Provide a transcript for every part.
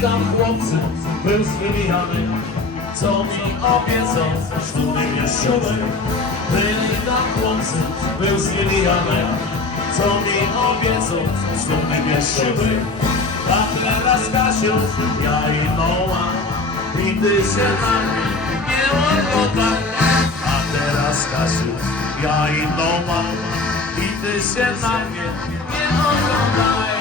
sam chłopcy był zwijany Co mi obiecał sztuny pierściowe Byli tam chłopcy był zwijany Co mi obiecał sztuny pierściowe A teraz Kasią ja i Noła I ty się na mnie nie łapota A teraz Kasiu, ja i Noła I ty się na mnie nie oglądaj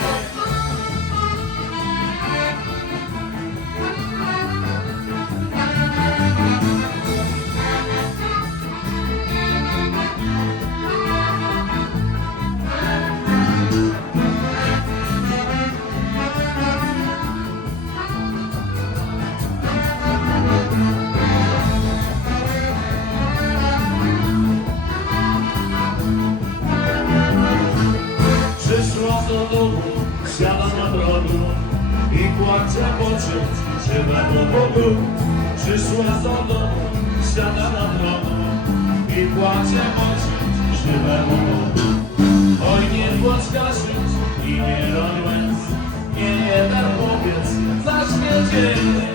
siada na progu i płacze w oczy żywemu Bogu. Przyszła do domu, siada na progu i płacze w oczy żywemu Bogu. Oj nie płacz Kasiu i nie roń łez, nie jeden chłopiec zaśmiecie. Oj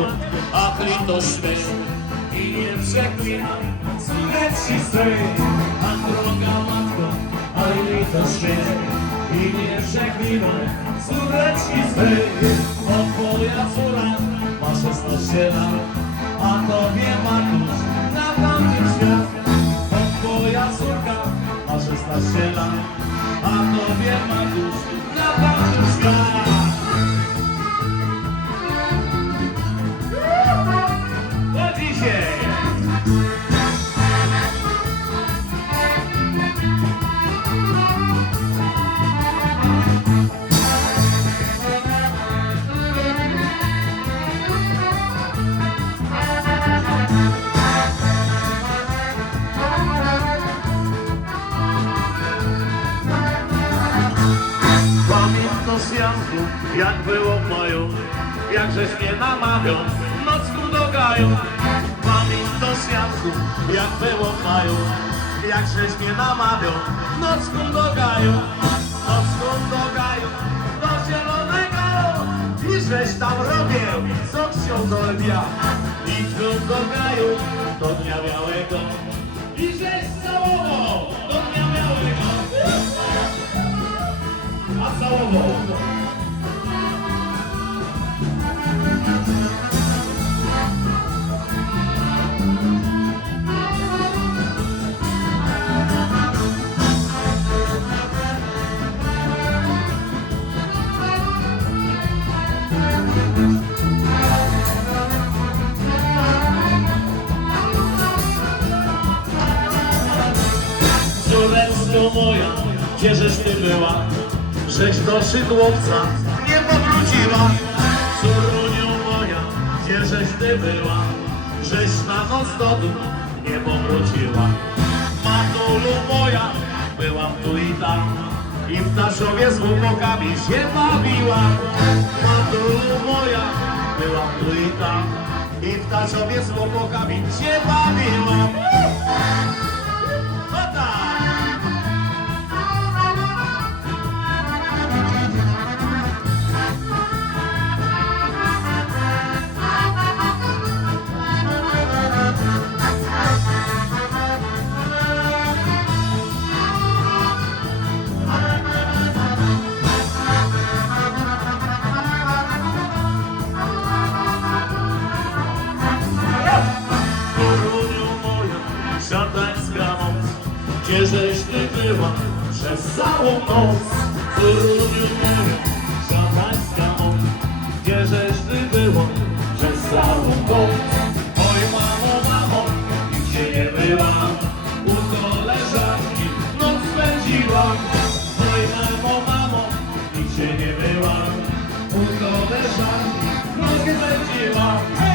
matko, ach, litość mej I nie przeklinam córeczki swej. Ach, droga matko, ach, litość mej I nie przeklinam córeczki swej jak było w maju, jak żeś mnie namawiał, nocku do gaju. Pamiętasz Janku, jak było maju, jak żeś mnie namawiał, nocku do gaju. Nocku do gaju, do zielonego i żeś tam robił, co do dnia. I do gaju, do dnia białego i żeś całował do dnia białego. A całował. Córeczko moja, gdzieżeś ty była, żeś do szydłowca nie powróciła. Córuniu moja, gdzieżeś ty była, żeś na nostodu nie powróciła. Matulu moja, byłam tu i tam, i w Taszowie z chłopakami się bawiłam. Matulu moja, byłam tu i tam, i w Taszowie z chłopakami się bawiłam. żeś ty była przez całą noc. Cudziu moja, szatańska on, gdzie żeś ty była przez całą noc. Oj mamo, mamo, gdzie nie byłam, u koleżanki noc spędziłam. Oj mamo, mamo, gdzie nie byłam, u koleżanki noc spędziłam.